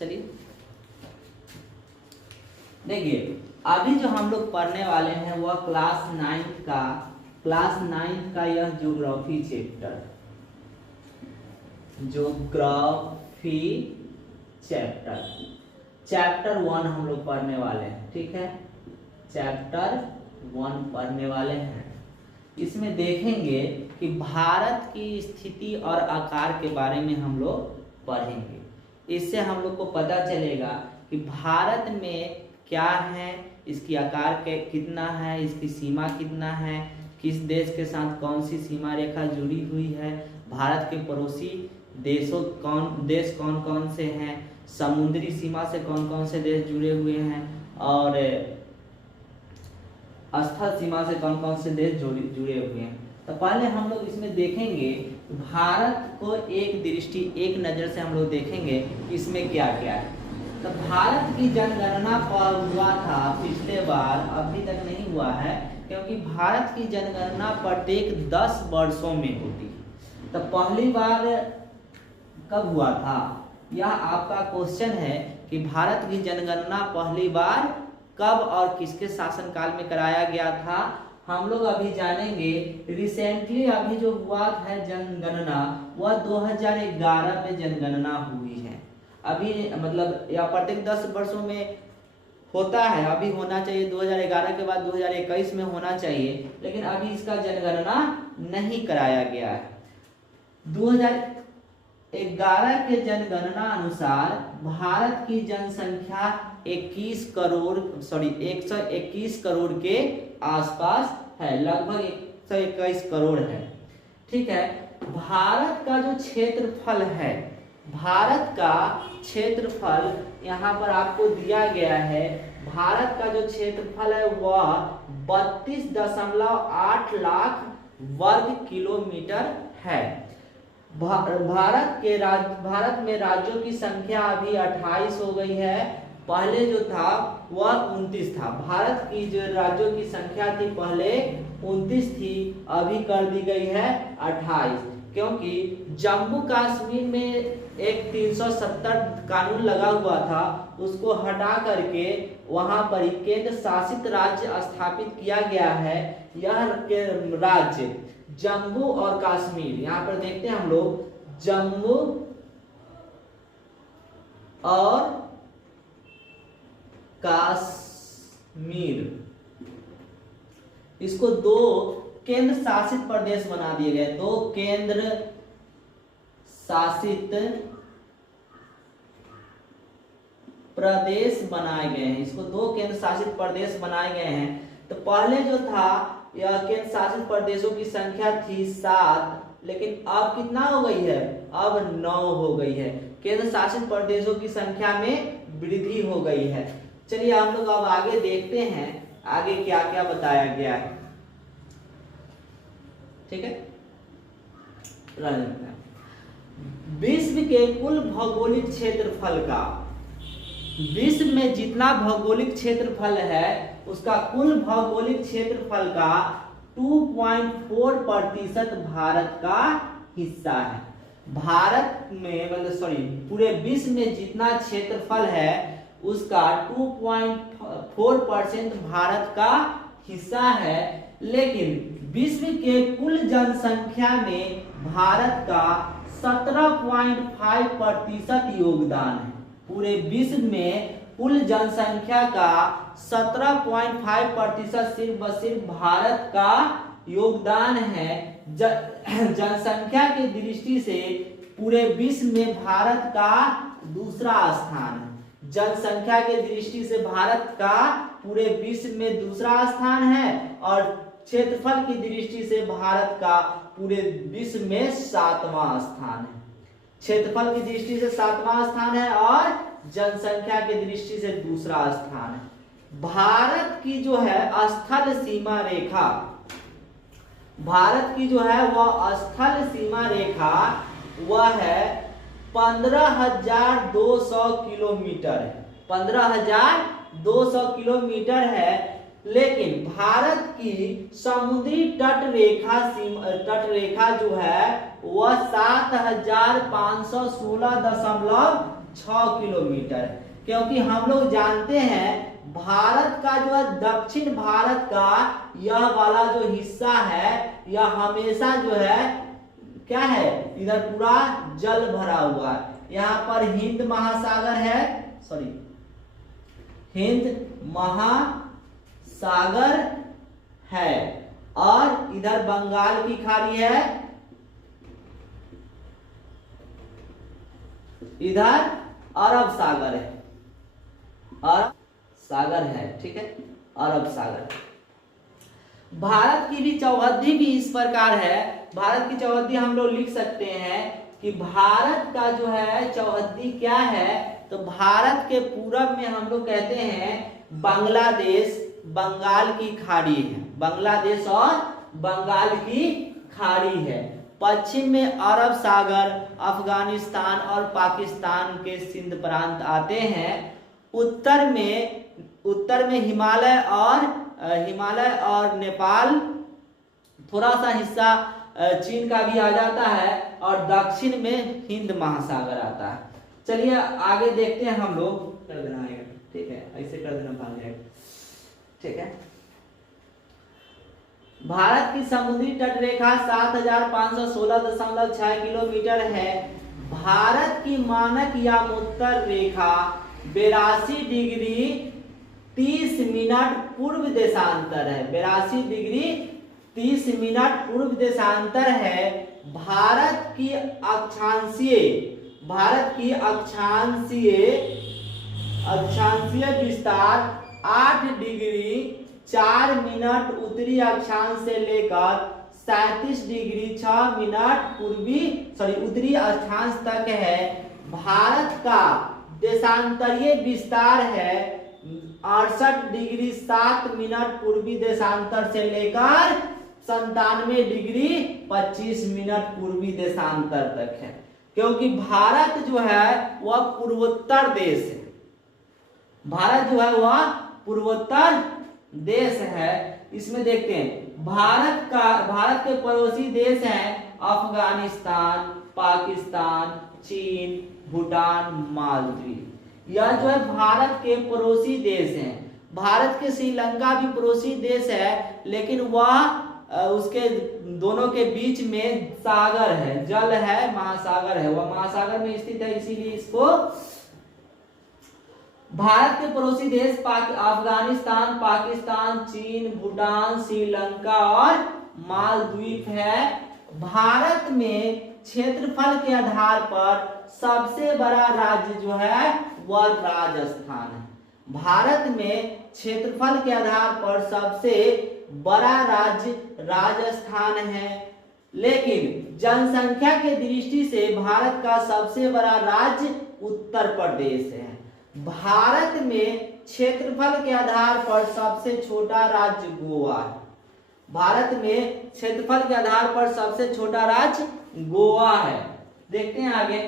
चलिए देखिए, अभी जो हम लोग पढ़ने वाले हैं वह क्लास 9 का यह ज्योग्राफी चैप्टर 1 हम लोग पढ़ने वाले हैं। ठीक है, चैप्टर 1 पढ़ने वाले हैं। इसमें देखेंगे कि भारत की स्थिति और आकार के बारे में हम लोग पढ़ेंगे। इससे हम लोग को पता चलेगा कि भारत में क्या है, इसकी आकार के कितना है, इसकी सीमा कितना है, किस देश के साथ कौन सी सीमा रेखा जुड़ी हुई है, भारत के पड़ोसी देश कौन कौन से हैं, समुद्री सीमा से कौन कौन से देश जुड़े हुए हैं, और स्थल सीमा से कौन कौन से देश जुड़े हुए हैं। तो पहले हम लोग इसमें देखेंगे भारत को एक नज़र से हम लोग देखेंगे इसमें क्या क्या है। तो भारत की जनगणना हुआ था पिछले बार, अभी तक नहीं हुआ है, क्योंकि भारत की जनगणना प्रत्येक 10 वर्षों में होती है। तो पहली बार कब हुआ था, यह आपका क्वेश्चन है कि भारत की जनगणना पहली बार कब और किसके शासनकाल में कराया गया था, हम लोग अभी जानेंगे। रिसेंटली अभी जो हुआ है जनगणना वह 2011 में जनगणना हुई है। अभी मतलब या प्रत्येक 10 वर्षों में होता है, अभी होना चाहिए 2011 के बाद 2021 में होना चाहिए, लेकिन अभी इसका जनगणना नहीं कराया गया है। 2011 के जनगणना अनुसार भारत की जनसंख्या 121 करोड़ के आसपास है, लगभग 121 करोड़ है। ठीक है, भारत का जो क्षेत्रफल है, भारत का क्षेत्रफल यहाँ पर आपको दिया गया है। भारत का जो क्षेत्रफल है वह 32.8 लाख वर्ग किलोमीटर है। भारत में राज्यों की संख्या अभी 28 हो गई है, पहले जो था वह 29 था। भारत की जो राज्यों की संख्या थी पहले 29 थी, अभी कर दी गई है 28, क्योंकि जम्मू कश्मीर में एक 370 कानून लगा हुआ था, उसको हटा करके वहां पर केंद्र शासित राज्य स्थापित किया गया है। यह राज्य जम्मू और कश्मीर, यहाँ पर देखते हैं हम लोग जम्मू और कश्मीर, इसको 2 केंद्र शासित प्रदेश बना दिए गए, 2 केंद्र शासित प्रदेश बनाए गए हैं। इसको 2 केंद्र शासित प्रदेश बनाए गए हैं। तो पहले जो था यह केंद्र शासित प्रदेशों की संख्या थी 7, लेकिन अब कितना हो गई है, अब 9 हो गई है। केंद्र शासित प्रदेशों की संख्या में वृद्धि हो गई है। चलिए हम लोग अब आगे देखते हैं आगे क्या क्या बताया गया है। ठीक है, विश्व के कुल भौगोलिक क्षेत्रफल का, विश्व में जितना भौगोलिक क्षेत्रफल है उसका कुल भौगोलिक क्षेत्रफल का 2.4% भारत का हिस्सा है। भारत में पूरे विश्व में जितना क्षेत्रफल है उसका 2.4% भारत का हिस्सा है, लेकिन विश्व के कुल जनसंख्या में भारत का 17.5% योगदान है। पूरे विश्व में कुल जनसंख्या का 17.5% सिर्फ भारत का योगदान है। जनसंख्या की दृष्टि से पूरे विश्व में भारत का दूसरा स्थान है। जनसंख्या की दृष्टि से भारत का पूरे विश्व में दूसरा स्थान है, और क्षेत्रफल की दृष्टि से भारत का पूरे विश्व में 7वां स्थान है। क्षेत्रफल की दृष्टि से 7वां स्थान है और जनसंख्या की दृष्टि से दूसरा स्थान है। भारत की जो है स्थल सीमा रेखा, भारत की जो है वह स्थल सीमा रेखा वह है 15,200 किलोमीटर है, 15,200 किलोमीटर है। लेकिन भारत की समुद्री तट रेखा जो है वह 7,516.2 6 किलोमीटर, क्योंकि हम लोग जानते हैं भारत का जो है दक्षिण भारत का यह वाला जो हिस्सा है यह हमेशा जो है क्या है, इधर पूरा जल भरा हुआ है। यहाँ पर हिंद महासागर है, सॉरी हिंद महासागर है और इधर बंगाल की खाड़ी है, इधर अरब सागर है, अरब सागर है, ठीक है, अरब सागर। भारत की भी चौहद्दी भी इस प्रकार है। भारत की चौहद्दी हम लोग लिख सकते हैं कि भारत का जो है चौहद्दी क्या है, तो भारत के पूरब में हम लोग कहते हैं बांग्लादेश, बंगाल की खाड़ी है, बांग्लादेश और बंगाल की खाड़ी है। पश्चिम में अरब सागर, अफगानिस्तान और पाकिस्तान के सिंध प्रांत आते हैं। उत्तर में हिमालय और नेपाल, थोड़ा सा हिस्सा चीन का भी आ जाता है और दक्षिण में हिंद महासागर आता है। चलिए आगे देखते हैं हम लोग, कर देना है, ठीक है, ऐसे कर देना भाग जाएगा, ठीक है। भारत की समुद्री तट रेखा 7516.6 किलोमीटर है। भारत की मानक यामोत्तर रेखा 82 डिग्री 30 मिनट पूर्व देशांतर है, 82 डिग्री 30 मिनट पूर्व देशांतर है। भारत की अक्षांशीय विस्तार 8 डिग्री 4 मिनट उत्तरी अक्षांश से लेकर 37 डिग्री 6 मिनट उत्तरी अक्षांश तक है। भारत का देशांतरीय विस्तार है 68 डिग्री 7 मिनट पूर्वी देशांतर से लेकर 97 डिग्री 25 मिनट पूर्वी देशांतर तक है, क्योंकि भारत जो है वह पूर्वोत्तर देश है, भारत जो है वह पूर्वोत्तर देश है। इसमें देखते हैं भारत के पड़ोसी देश हैं अफगानिस्तान, पाकिस्तान, चीन, भूटान, मालदीव। यह जो है भारत के पड़ोसी देश हैं। भारत के श्रीलंका भी पड़ोसी देश है, लेकिन वह उसके दोनों के बीच में सागर है, जल है, महासागर है, वह महासागर में स्थित है, इसीलिए इसको भारत के पड़ोसी देश अफगानिस्तान, पाकिस्तान, चीन, भूटान, श्रीलंका और मालदीव है। भारत में क्षेत्रफल के आधार पर सबसे बड़ा राज्य जो है वह राजस्थान है। भारत में क्षेत्रफल के आधार पर सबसे बड़ा राज्य राजस्थान है, लेकिन जनसंख्या के दृष्टि से भारत का सबसे बड़ा राज्य उत्तर प्रदेश है। भारत में क्षेत्रफल के आधार पर सबसे छोटा राज्य गोवा है। भारत में क्षेत्रफल के आधार पर सबसे छोटा राज्य गोवा है। देखते हैं आगे,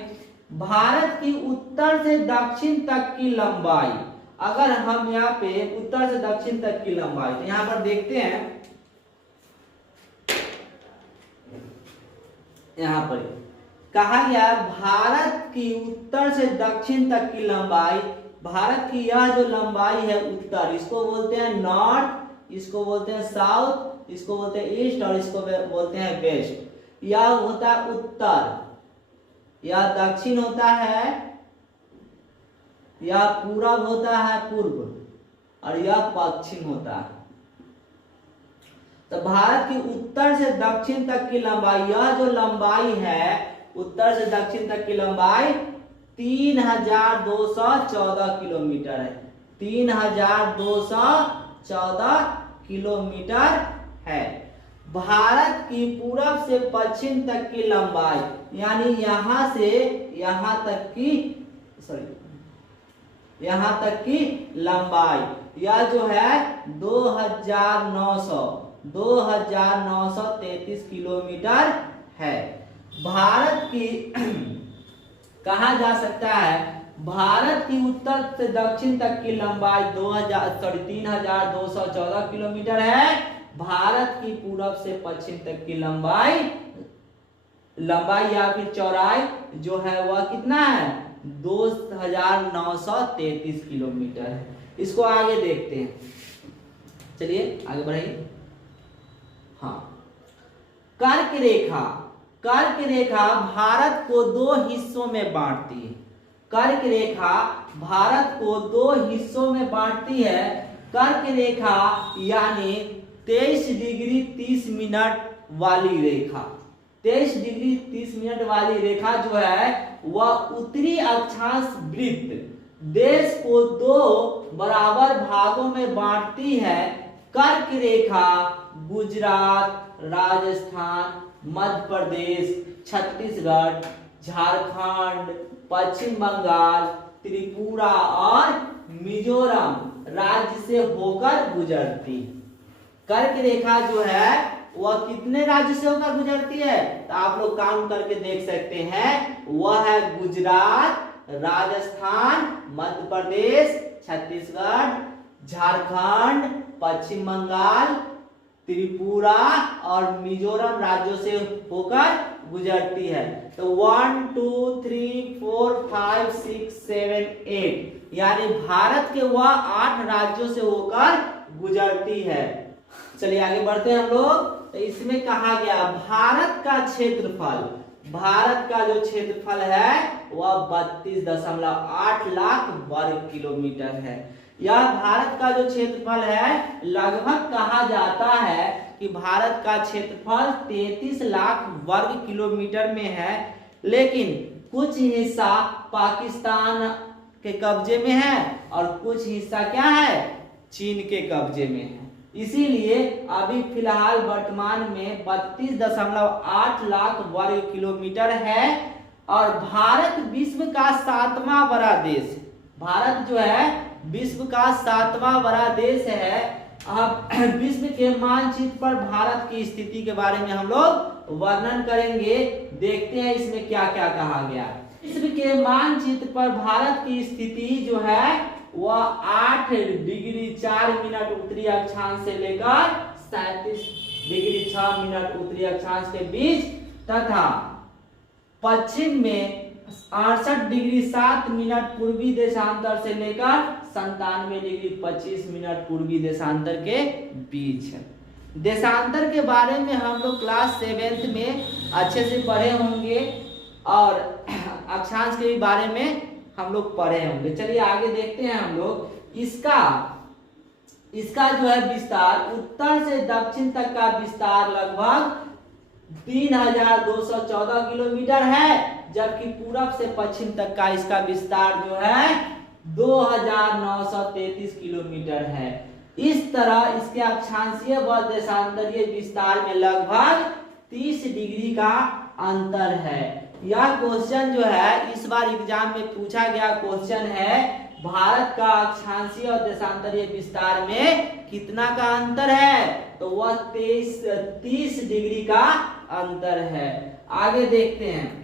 भारत की उत्तर से दक्षिण तक की लंबाई, अगर हम यहाँ पे उत्तर से दक्षिण तक की लंबाई, तो यहाँ पर देखते हैं, यहाँ पर कहा गया भारत की उत्तर से दक्षिण तक की लंबाई, भारत की यह जो लंबाई है उत्तर, इसको बोलते हैं नॉर्थ, इसको बोलते हैं साउथ, इसको बोलते हैं ईस्ट और इसको बोलते हैं वेस्ट। यह होता है उत्तर, यह दक्षिण होता है, यह पूरब होता है पूर्व और यह पश्चिम होता है। तो भारत की उत्तर से दक्षिण तक की लंबाई, यह जो लंबाई है उत्तर से दक्षिण तक की लंबाई 3214 किलोमीटर है, 3214 किलोमीटर है। भारत की पूरब से पश्चिम तक की लंबाई, यानी यहां से यहां तक की लंबाई, यह जो है 2933 किलोमीटर है। भारत की कहा जा सकता है भारत की उत्तर से दक्षिण तक की लंबाई 3214 किलोमीटर है। भारत की पूरब से पश्चिम तक की लंबाई या फिर चौड़ाई जो है वह कितना है 2933 किलोमीटर है। इसको आगे देखते हैं, चलिए आगे बढ़ाइए। हाँ, कर्क रेखा, कर्क रेखा भारत को दो हिस्सों में बांटती है। कर्क रेखा भारत को दो हिस्सों में बांटती है। कर्क रेखा यानी 23 डिग्री 30 मिनट वाली रेखा, 23 डिग्री 30 मिनट वाली रेखा जो है वह उत्तरी अक्षांश वृत्त देश को दो बराबर भागों में बांटती है। कर्क रेखा गुजरात, राजस्थान, मध्य प्रदेश, छत्तीसगढ़, झारखंड, पश्चिम बंगाल, त्रिपुरा और मिजोरम राज्य से होकर गुजरती। कर्क रेखा जो है वह कितने राज्य से होकर गुजरती है, तो आप लोग काउंट करके देख सकते हैं। वह है गुजरात, राजस्थान, मध्य प्रदेश, छत्तीसगढ़, झारखंड, पश्चिम बंगाल, त्रिपुरा और मिजोरम राज्यों से होकर गुजरती है। तो 1 2 3 4 5 6 7 8 यानी भारत के वह 8 राज्यों से होकर गुजरती है। चलिए आगे बढ़ते हैं हम लोग। तो इसमें कहा गया भारत का क्षेत्रफल, भारत का जो क्षेत्रफल है वह 32.8 लाख वर्ग किलोमीटर है। यह भारत का जो क्षेत्रफल है, लगभग कहा जाता है कि भारत का क्षेत्रफल 33 लाख वर्ग किलोमीटर में है, लेकिन कुछ हिस्सा पाकिस्तान के कब्जे में है और कुछ हिस्सा क्या है, चीन के कब्जे में है। इसीलिए अभी फिलहाल वर्तमान में 32.8 लाख वर्ग किलोमीटर है और भारत विश्व का 7वां बड़ा देश है। भारत जो है विश्व का 7वां बड़ा देश है। अब विश्व के मानचित्र पर भारत की स्थिति के बारे में हम लोग वर्णन करेंगे, देखते हैं इसमें क्या क्या कहा गया। विश्व के मानचित्र पर भारत की स्थिति जो है वह 8 डिग्री 4 मिनट उत्तरी अक्षांश से लेकर 37 डिग्री 6 मिनट उत्तरी अक्षांश के बीच तथा पश्चिम में 68 डिग्री 7 मिनट पूर्वी देशांतर से लेकर 97 डिग्री 25 मिनट पूर्वी देशांतर के बीच है। देशांतर के बारे में हम लोग क्लास 7th में अच्छे से पढ़े होंगे और अक्षांश के बारे में हम लोग पढ़े होंगे। चलिए आगे देखते हैं हम लोग। इसका जो है विस्तार, उत्तर से दक्षिण तक का विस्तार लगभग 3214 किलोमीटर है, जबकि पूरब से पश्चिम तक का इसका विस्तार जो है 2933 किलोमीटर है। इस तरह इसके अक्षांशीय व देशांतरीय विस्तार में लगभग 30 डिग्री का अंतर है। यह क्वेश्चन जो है इस बार एग्जाम में पूछा गया क्वेश्चन है, भारत का अक्षांशीय और देशांतरीय विस्तार में कितना का अंतर है, तो वह 30 डिग्री का अंतर है। आगे देखते हैं।